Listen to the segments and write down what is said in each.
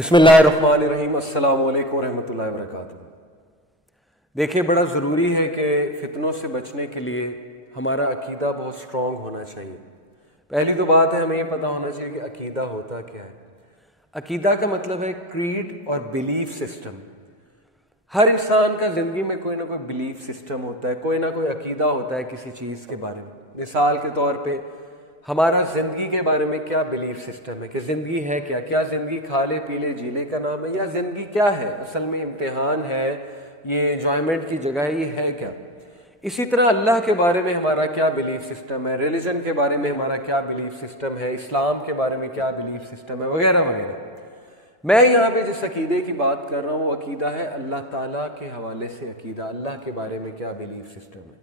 بسم اللہ الرحمن الرحیم۔ السلام علیکم ورحمۃ اللہ وبرکاتہ۔ دیکھیے، بڑا ضروری ہے کہ فتنوں سے بچنے کے لیے ہمارا عقیدہ بہت سٹرونگ ہونا چاہیے۔ پہلی تو بات ہے، ہمیں یہ پتہ ہونا چاہیے کہ عقیدہ ہوتا کیا ہے۔ عقیدہ کا مطلب ہے کریڈ اور بلیف سسٹم۔ ہر انسان کا زندگی میں کوئی نہ کوئی بلیف سسٹم ہوتا ہے، کوئی نہ کوئی عقیدہ ہوتا ہے کسی چیز کے بارے میں۔ مثال کے طور پہ ہمارا زندگی کے بارے میں کیا بلیف سسٹم ہے کہ زندگی ہے کیا زندگی کھا لے پی لے جی لے کا نام ہے، یا زندگی کیا ہے، اصل میں امتحان ہے، یہ انجوائمنٹ کی جگہ ہے، یہ ہے کیا۔ اسی طرح اللہ کے بارے میں ہمارا کیا بلیف سسٹم ہے، ریلیجن کے بارے میں ہمارا کیا بلیف سسٹم ہے، اسلام کے بارے میں کیا بلیف سسٹم ہے، وغیرہ وغیرہ۔ میں یہاں پہ جس عقیدے کی بات کر رہا ہوں وہ عقیدہ ہے اللہ تعالیٰ کے حوالے سے عقیدہ، اللہ کے بارے میں کیا بلیف سسٹم ہے۔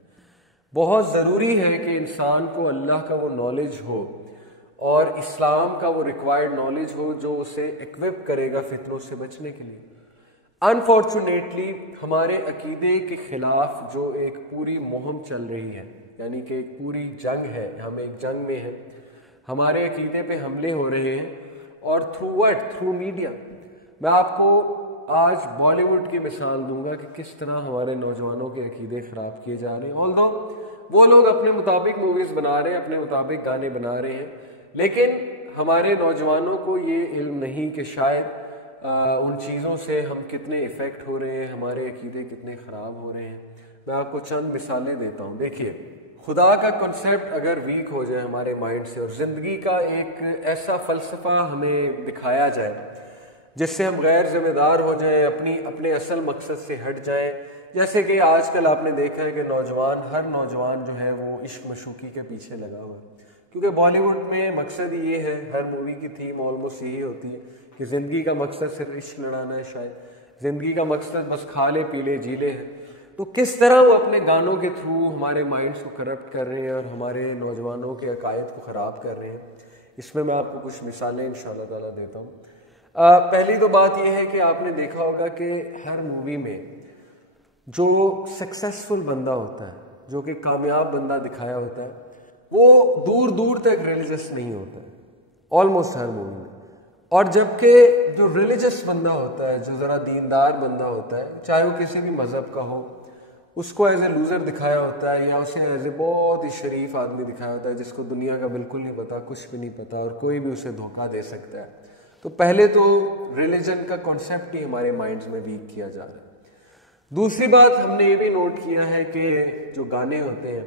بہت ضروری ہے کہ انسان کو اللہ کا وہ نالج ہو اور اسلام کا وہ ریکوائرڈ نالج ہو جو اسے ایکوپ کرے گا فتنوں سے بچنے کے لیے۔ انفارچونیٹلی ہمارے عقیدے کے خلاف جو ایک پوری مہم چل رہی ہے، یعنی کہ ایک پوری جنگ ہے، ہم ایک جنگ میں ہیں، ہمارے عقیدے پہ حملے ہو رہے ہیں، اور تھرو میڈیا۔ میں آپ کو آج بالی ووڈ کی مثال دوں گا کہ کس طرح ہمارے نوجوانوں کے عقیدے خراب کیے جا رہے ہیں۔ آلدو وہ لوگ اپنے مطابق موویز بنا رہے ہیں، اپنے مطابق گانے بنا رہے ہیں، لیکن ہمارے نوجوانوں کو یہ علم نہیں کہ شاید ان چیزوں سے ہم کتنے افیکٹ ہو رہے ہیں، ہمارے عقیدے کتنے خراب ہو رہے ہیں۔ میں آپ کو چند مثالیں دیتا ہوں۔ دیکھیے، خدا کا کنسیپٹ اگر ویک ہو جائے ہمارے مائنڈ سے، اور زندگی کا ایک ایسا فلسفہ ہمیں دکھایا جائے جس سے ہم غیر ذمہ دار ہو جائیں، اپنے اصل مقصد سے ہٹ جائیں، جیسے کہ آج کل آپ نے دیکھا ہے کہ ہر نوجوان جو ہے وہ عشق مشوقی کے پیچھے لگا ہوا ہے، کیونکہ بالی ووڈ میں مقصد ہی یہ ہے، ہر مووی کی تھیم آلموسٹ یہی ہوتی ہے کہ زندگی کا مقصد صرف عشق لڑانا ہے، شاید زندگی کا مقصد بس کھا لے پی لے جی لے ہے۔ تو کس طرح وہ اپنے گانوں کے تھرو ہمارے مائنڈس کو کرپٹ کر رہے ہیں اور ہمارے نوجوانوں کے عقائد کو خراب کر رہے ہیں، اس میں آپ کو کچھ مثالیں انشاءاللہ تعالیٰ دیتا ہوں۔ پہلی تو بات یہ ہے کہ آپ نے دیکھا ہوگا کہ ہر مووی میں جو سکسیسفل بندہ ہوتا ہے، جو کہ کامیاب بندہ دکھایا ہوتا ہے، وہ دور دور تک ریلیجس نہیں ہوتا ہے، آلموسٹ ہر مووی میں۔ اور جبکہ جو ریلیجس بندہ ہوتا ہے، جو ذرا دیندار بندہ ہوتا ہے، چاہے وہ کسی بھی مذہب کا ہو، اس کو ایز اے لوزر دکھایا ہوتا ہے، یا اسے ایز اے بہت ہی شریف آدمی دکھایا ہوتا ہے جس کو دنیا کا بالکل نہیں پتا، کچھ بھی نہیں پتا، اور کوئی بھی اسے دھوکہ دے سکتا ہے۔ تو پہلے تو ریلیجن کا کانسیپٹ ہی ہمارے مائنڈز میں ویک کیا جا رہا ہے۔ دوسری بات ہم نے یہ بھی نوٹ کیا ہے کہ جو گانے ہوتے ہیں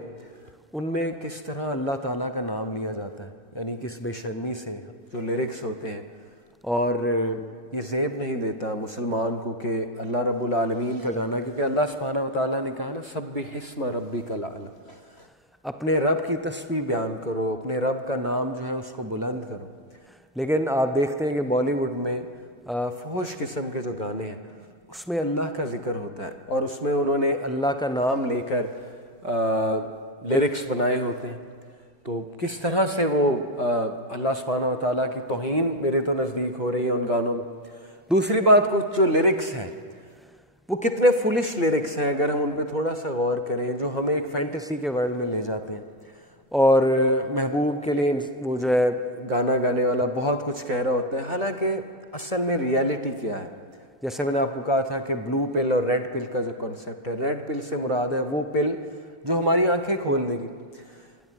ان میں کس طرح اللہ تعالیٰ کا نام لیا جاتا ہے، یعنی کس بے شرمی سے جو لیرکس ہوتے ہیں، اور یہ زیب نہیں دیتا مسلمان کو کہ اللہ رب العالمین کا گانا، کیونکہ اللہ سبحانہ وتعالیٰ نے کہا نا سبح اسم ربک الاعلی، اپنے رب کی تسبیح بیان کرو، اپنے رب کا نام جو ہے اس کو بلند کرو۔ لیکن آپ دیکھتے ہیں کہ بالی ووڈ میں فحش قسم کے جو گانے ہیں اس میں اللہ کا ذکر ہوتا ہے، اور اس میں انہوں نے اللہ کا نام لے کر لیرکس بنائے ہوتے ہیں۔ تو کس طرح سے وہ اللہ سبحانہ وتعالیٰ کی توہین میرے تو نزدیک ہو رہی ہے ان گانوں میں۔ دوسری بات، کچھ جو لیرکس ہیں وہ کتنے فولش لیرکس ہیں اگر ہم ان پہ تھوڑا سا غور کریں، جو ہمیں ایک فینٹیسی کے ورلڈ میں لے جاتے ہیں، اور محبوب کے لیے وہ جو ہے گانا گانے والا بہت کچھ کہہ رہا ہوتا ہے، حالانکہ اصل میں ریئلٹی کیا ہے۔ جیسے میں نے آپ کو کہا تھا کہ بلو پل اور ریڈ پل کا جو کنسیپٹ ہے، ریڈ پل سے مراد ہے وہ پل جو ہماری آنکھیں کھول دے گی۔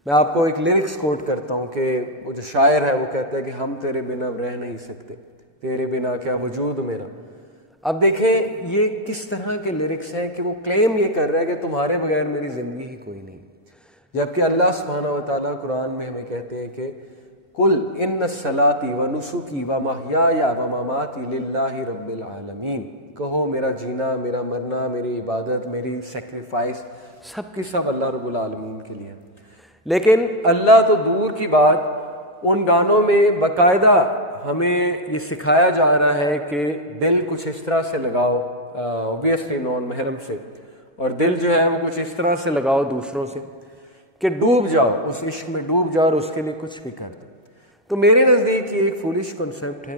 میں آپ کو ایک لیرکس کوٹ کرتا ہوں کہ وہ جو شاعر ہے وہ کہتا ہے کہ ہم تیرے بنا رہ نہیں سکتے، تیرے بنا کیا وجود میرا۔ اب دیکھیں یہ کس طرح کے لیرکس ہیں کہ وہ کلیم یہ کر رہا ہے کہ تمہارے بغیر میری زندگی ہی کوئی نہیں، جبکہ اللہ سبحانہ وتعالیٰ قرآن میں ہمیں کہتے ہیں کہ قل ان صلاتی و نسکی و محیای و مماتی للہ رب العالمین، کہو میرا جینا، میرا مرنا، میری عبادت، میری سیکریفائس سب کی سب اللہ رب العالمین کے لیے۔ لیکن اللہ تو دور کی بات، ان گانوں میں باقاعدہ ہمیں یہ سکھایا جا رہا ہے کہ دل کچھ اس طرح سے لگاؤ، اوبیسلی نان محرم سے، اور دل جو ہے وہ کچھ اس طرح سے لگاؤ دوسروں سے کہ ڈوب جاؤ، اس عشق میں ڈوب جاؤ اور اس کے لیے کچھ بھی کر دو۔ تو میرے نزدیک یہ ایک فولش کنسیپٹ ہے،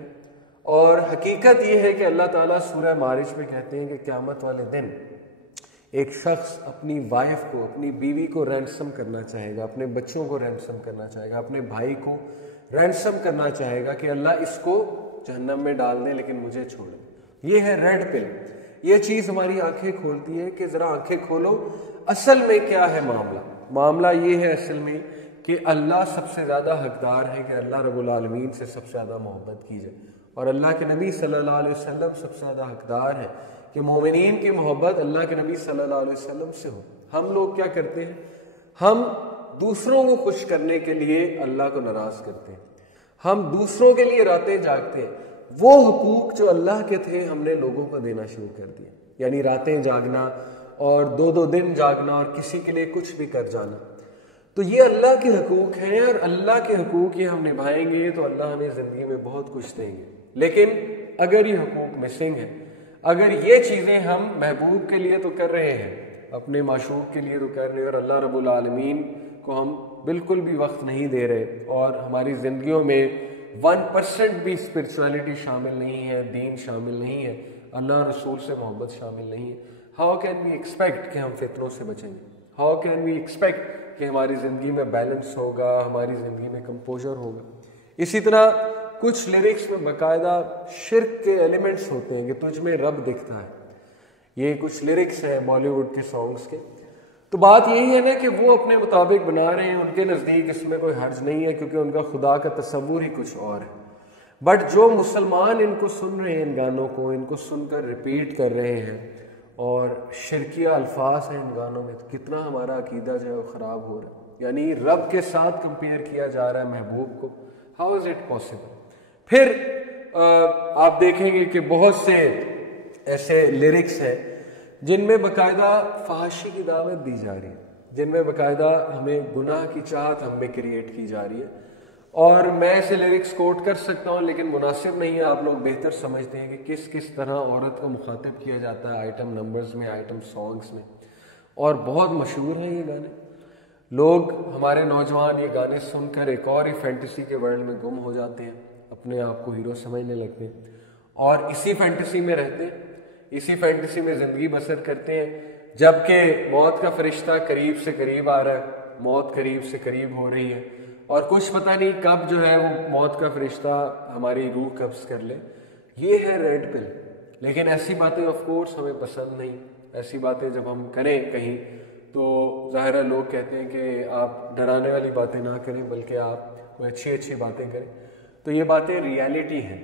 اور حقیقت یہ ہے کہ اللہ تعالیٰ سورہ معارج میں کہتے ہیں کہ قیامت والے دن ایک شخص اپنی وائف کو، اپنی بیوی کو رینسم کرنا چاہے گا، اپنے بچوں کو رینسم کرنا چاہے گا، اپنے بھائی کو رینسم کرنا چاہے گا کہ اللہ اس کو جہنم میں ڈال دیں لیکن مجھے چھوڑ دیں۔ یہ ہے ریڈ پل۔ یہ چیز ہماری آنکھیں کھولتی ہے کہ ذرا آنکھیں کھولو، اصل میں کیا ہے معاملہ یہ ہے اصل میں کہ اللہ سب سے زیادہ حقدار ہے کہ اللہ رب العالمین سے سب سے زیادہ محبت کی جائے، اور اللہ کے نبی صلی اللہ علیہ وسلم سب سے زیادہ حقدار ہے کہ مومنین کی محبت اللہ کے نبی صلی اللہ علیہ وسلم سے ہو۔ ہم لوگ کیا کرتے ہیں؟ ہم دوسروں کو خوش کرنے کے لیے اللہ کو ناراض کرتے ہیں، ہم دوسروں کے لیے راتیں جاگتے ہیں۔ وہ حقوق جو اللہ کے تھے ہم نے لوگوں کو دینا شروع کر دیا، یعنی راتیں جاگنا اور 2 دن جاگنا اور کسی کے لیے کچھ بھی کر جانا۔ تو یہ اللہ کے حقوق ہیں، اور اللہ کے حقوق یہ ہم نبھائیں گے تو اللہ ہمیں زندگی میں بہت کچھ دیں گے۔ لیکن اگر یہ حقوق مسنگ ہیں، اگر یہ چیزیں ہم محبوب کے لیے تو کر رہے ہیں، اپنے معشوق کے لیے تو کر رہے ہیں، اور اللہ رب العالمین کو ہم بالکل بھی وقت نہیں دے رہے، اور ہماری زندگیوں میں 1% بھی اسپرچویلٹی شامل نہیں ہے، دین شامل نہیں ہے، اللہ رسول سے محبت شامل نہیں ہے، ہاؤ کین وی ایکسپیکٹ کہ ہم فتنوں سے بچیں گے؟ ہاؤ کین وی ایکسپیکٹ کہ ہماری زندگی میں بیلنس ہوگا، ہماری زندگی میں کمپوزر ہوگا؟ اسی طرح کچھ لیرکس میں باقاعدہ شرک کے ایلیمنٹس ہوتے ہیں کہ تجھ میں رب دکھتا ہے۔ یہ کچھ لیرکس ہیں بالی ووڈ کے سانگز کے۔ تو بات یہی ہے نا کہ وہ اپنے مطابق بنا رہے ہیں، ان کے نزدیک اس میں کوئی حرج نہیں ہے کیونکہ ان کا خدا کا تصور ہی کچھ اور ہے۔ بٹ جو مسلمان ان کو سن رہے ہیں، ان گانوں کو ان کو سن کر ریپیٹ کر رہے ہیں، اور شرکیہ الفاظ ہیں ان گانوں میں، تو کتنا ہمارا عقیدہ جو ہے وہ خراب ہو رہا ہے، یعنی رب کے ساتھ کمپیئر کیا جا رہا ہے محبوب کو۔ How is it possible? پھر آپ دیکھیں گے کہ بہت سے ایسے لیرکس ہیں جن میں باقاعدہ فحاشی کی دعوت دی جا رہی ہے، جن میں باقاعدہ ہمیں گناہ کی چاہت ہم میں کریٹ کی جا رہی ہے، اور میں ایسے لیرکس کوٹ کر سکتا ہوں لیکن مناسب نہیں ہے، آپ لوگ بہتر سمجھتے ہیں کہ کس طرح عورت کو مخاطب کیا جاتا ہے آئٹم نمبرز میں، آئٹم سانگز میں، اور بہت مشہور ہیں یہ گانے۔ لوگ، ہمارے نوجوان یہ گانے سن کر ایک اور ہی فینٹیسی کے ورلڈ میں گم ہو جاتے ہیں، اپنے آپ کو ہیرو سمجھنے لگتے ہیں، اور اسی فینٹیسی میں رہتے ہیں، اسی فینٹیسی میں زندگی بسر کرتے ہیں، جبکہ موت کا فرشتہ قریب سے قریب آ رہا ہے، موت قریب سے قریب ہو رہی ہے، اور کچھ پتہ نہیں کب جو ہے وہ موت کا فرشتہ ہماری روح قبض کر لے۔ یہ ہے ریڈ پل۔ لیکن ایسی باتیں آف کورس ہمیں پسند نہیں۔ ایسی باتیں جب ہم کریں کہیں تو ظاہر ہے لوگ کہتے ہیں کہ آپ ڈرانے والی باتیں نہ کریں بلکہ آپ کوئی اچھی باتیں کریں۔ تو یہ باتیں ریالٹی ہیں،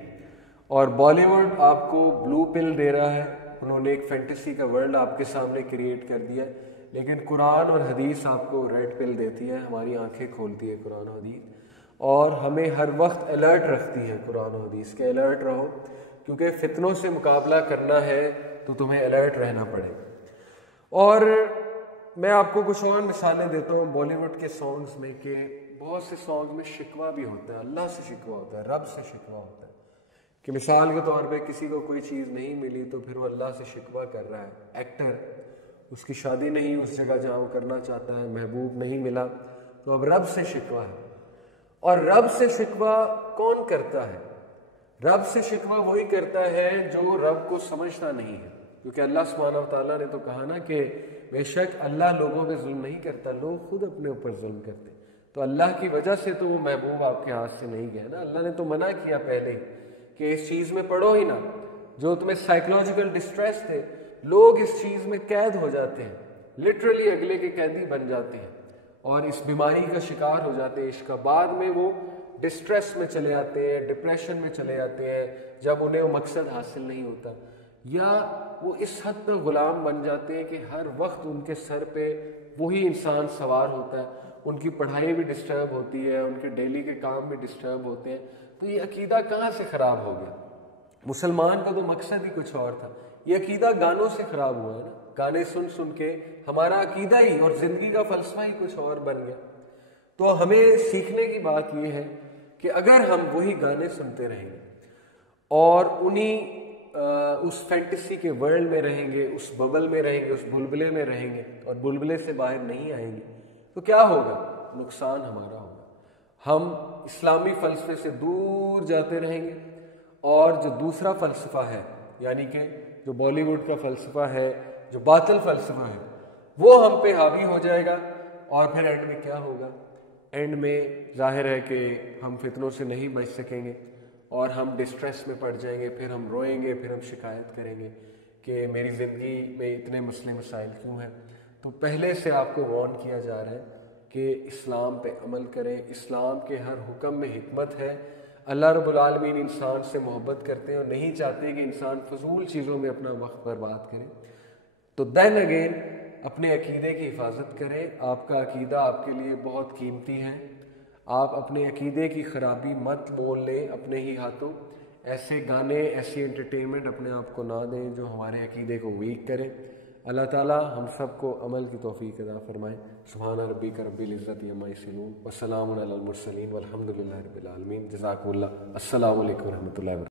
اور بالی ووڈ آپ کو بلو پل دے رہا ہے، انہوں نے ایک فینٹیسی کا ورلڈ آپ کے سامنے کریٹ کر دیا ہے، لیکن قرآن اور حدیث آپ کو ریڈ پل دیتی ہے، ہماری آنکھیں کھولتی ہے قرآن و حدیث، اور ہمیں ہر وقت الرٹ رکھتی ہے قرآن و حدیث کہ الرٹ رہو، کیونکہ فتنوں سے مقابلہ کرنا ہے تو تمہیں الرٹ رہنا پڑے گا۔ اور میں آپ کو کچھ اور مثالیں دیتا ہوں بالی ووڈ کے سانگز میں کہ بہت سے سانگ میں شکوہ بھی ہوتا ہے، اللہ سے شکوہ ہوتا ہے، رب سے شکوہ ہوتا ہے، کہ مثال کے طور پہ کسی کو کوئی چیز نہیں ملی تو پھر وہ اللہ سے شکوہ کر رہا ہے۔ ایکٹر، اس کی شادی نہیں اس جگہ جہاں وہ کرنا چاہتا ہے، محبوب نہیں ملا، تو اب رب سے شکوہ ہے۔ اور رب سے شکوہ کون کرتا ہے؟ رب سے شکوہ وہی کرتا ہے جو رب کو سمجھتا نہیں ہے، کیونکہ اللہ سبحانہ و تعالیٰ نے تو کہا نا کہ بے شک اللہ لوگوں پہ ظلم نہیں کرتا، لوگ خود اپنے اوپر ظلم کرتے۔ تو اللہ کی وجہ سے تو وہ محبوب آپ کے ہاتھ سے نہیں گیا نا، اللہ نے تو منع کیا پہلے ہی کہ اس چیز میں پڑھو ہی نہ، جو تمہیں سائیکولوجیکل ڈسٹریس تھے، لوگ اس چیز میں قید ہو جاتے ہیں، لٹرلی اگلے کے قیدی بن جاتے ہیں اور اس بیماری کا شکار ہو جاتے ہیں، عشق کا بعد میں وہ ڈسٹریس میں چلے آتے ہیں، ڈپریشن میں چلے جاتے ہیں جب انہیں وہ مقصد حاصل نہیں ہوتا، یا وہ اس حد تک غلام بن جاتے ہیں کہ ہر وقت ان کے سر پہ وہی انسان سوار ہوتا ہے، ان کی پڑھائی بھی ڈسٹرب ہوتی ہے، ان کے ڈیلی کے کام بھی ڈسٹرب ہوتے ہیں۔ تو یہ عقیدہ کہاں سے خراب ہو گیا؟ مسلمان کا تو مقصد ہی کچھ اور تھا، یہ عقیدہ گانوں سے خراب ہوا ہے نا، گانے سن سن کے ہمارا عقیدہ ہی اور زندگی کا فلسفہ ہی کچھ اور بن گیا۔ تو ہمیں سیکھنے کی بات یہ ہے کہ اگر ہم وہی گانے سنتے رہیں گے اور اس فینٹیسی کے ورلڈ میں رہیں گے، اس ببل میں رہیں گے، اس بلبلے میں رہیں گے اور بلبلے سے باہر نہیں آئیں گے، تو کیا ہوگا؟ نقصان ہمارا ہوگا۔ ہم اسلامی فلسفے سے دور جاتے رہیں گے، اور جو دوسرا فلسفہ ہے، یعنی کہ جو بالی ووڈ کا فلسفہ ہے، جو باطل فلسفہ ہے، وہ ہم پہ حاوی ہو جائے گا، اور پھر اینڈ میں کیا ہوگا؟ اینڈ میں ظاہر ہے کہ ہم فتنوں سے نہیں بچ سکیں گے، اور ہم ڈسٹریس میں پڑ جائیں گے، پھر ہم روئیں گے، پھر ہم شکایت کریں گے کہ میری زندگی میں اتنے مسئلے مسائل کیوں ہیں۔ تو پہلے سے آپ کو وارن کیا جا رہا ہے کہ اسلام پہ عمل کریں، اسلام کے ہر حکم میں حکمت ہے۔ اللہ رب العالمین انسان سے محبت کرتے ہیں اور نہیں چاہتے کہ انسان فضول چیزوں میں اپنا وقت برباد کرے۔ تو دین اگین اپنے عقیدے کی حفاظت کریں، آپ کا عقیدہ آپ کے لیے بہت قیمتی ہے، آپ اپنے عقیدے کی خرابی مت بول لیں اپنے ہی ہاتھوں، ایسے گانے ایسی انٹرٹینمنٹ اپنے آپ کو نہ دیں جو ہمارے عقیدے کو ویک کریں۔ اللہ تعالیٰ ہم سب کو عمل کی توفیق عطا فرمائے۔ سبحان ربک رب العزت عما یصفون وسلام علی المرسلین والحمد للہ رب العالمین۔ جزاکم اللہ۔ السلام علیکم ورحمۃ اللہ وبرکاتہ۔